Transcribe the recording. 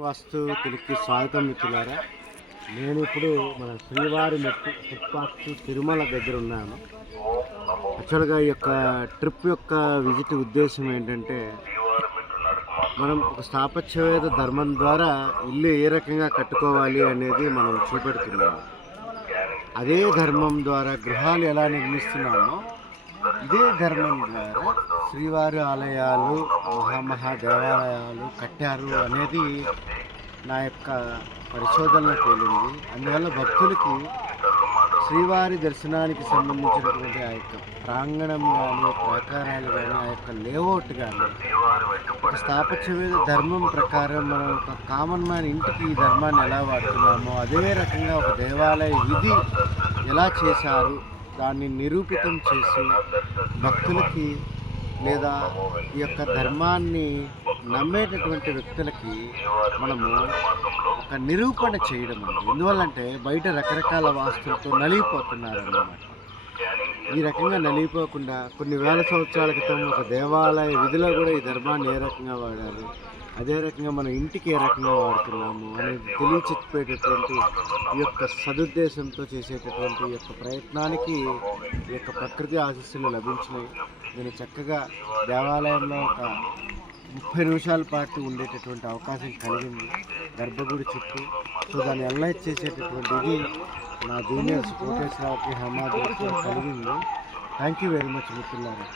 వాస్తు తెలుగుకి స్వాగతం మిత్రులారా. నేను ఇప్పుడు మన శ్రీవారి మెట్టు ఫుట్పాత్ తిరుమల దగ్గర ఉన్నాను. యాక్చువల్గా ఈ యొక్క ట్రిప్ యొక్క విజిట్ ఉద్దేశం ఏంటంటే, మనం ఒక స్థాపత్యవేద ధర్మం ద్వారా ఇల్లు ఏ రకంగా కట్టుకోవాలి అనేది మనం చూపెడుతున్నాము. అదే ధర్మం ద్వారా గృహాలు ఎలా నిర్మిస్తున్నామో ఇదే ధర్మం ద్వారా శ్రీవారి ఆలయాలు మహామహా దేవాలయాలు కట్టారు అనేది నా యొక్క పరిశోధనలో తేలింది. అందువల్ల భక్తులకి శ్రీవారి దర్శనానికి సంబంధించినటువంటి ఆ యొక్క ప్రాంగణం కానీ ప్రాకారాలు కానీ ఆ యొక్క లేఅవుట్ కానీ ఒక స్థాపత్యవేద ధర్మం ప్రకారం మనం ఒక కామన్ మ్యాన్ ఇంటికి ఈ ధర్మాన్ని ఎలా వాడుతున్నామో అదే రకంగా ఒక దేవాలయ విధి ఎలా చేశారు దాన్ని నిరూపితం చేసి భక్తులకి లేదా ఈ యొక్క ధర్మాన్ని నమ్మేటటువంటి వ్యక్తులకి మనము ఒక నిరూపణ చేయడం అండి. ఎందువల్లంటే బయట రకరకాల వాస్తులతో నలిగిపోతున్నారన్నమాట. ఈ రకంగా నలిగిపోకుండా కొన్ని వేల సంవత్సరాల క్రితం ఒక దేవాలయ విధిలో కూడా ఈ ధర్మాన్ని ఏ రకంగా వాడారు, అదే రకంగా మన ఇంటికి ఏ రకంగా వాడుతున్నాము అనేది తెలియచెప్పేటటువంటి ఈ యొక్క సదుద్దేశంతో చేసేటటువంటి ఈ యొక్క ప్రయత్నానికి ఈ యొక్క ప్రకృతి ఆశీస్సులు లభించినాయి. నేను చక్కగా దేవాలయంలో ఒక 30 నిమిషాల పాటు ఉండేటటువంటి అవకాశం కలిగింది గర్భగుడి చుట్టూ. సో దాన్ని అనలైజ్ చేసేటటువంటి ఇది నా జూనియర్స్ కోటేశ్వరరావుకి హమాద్కి కలిగింది. థ్యాంక్ యూ వెరీ మచ్ మిత్రులారా.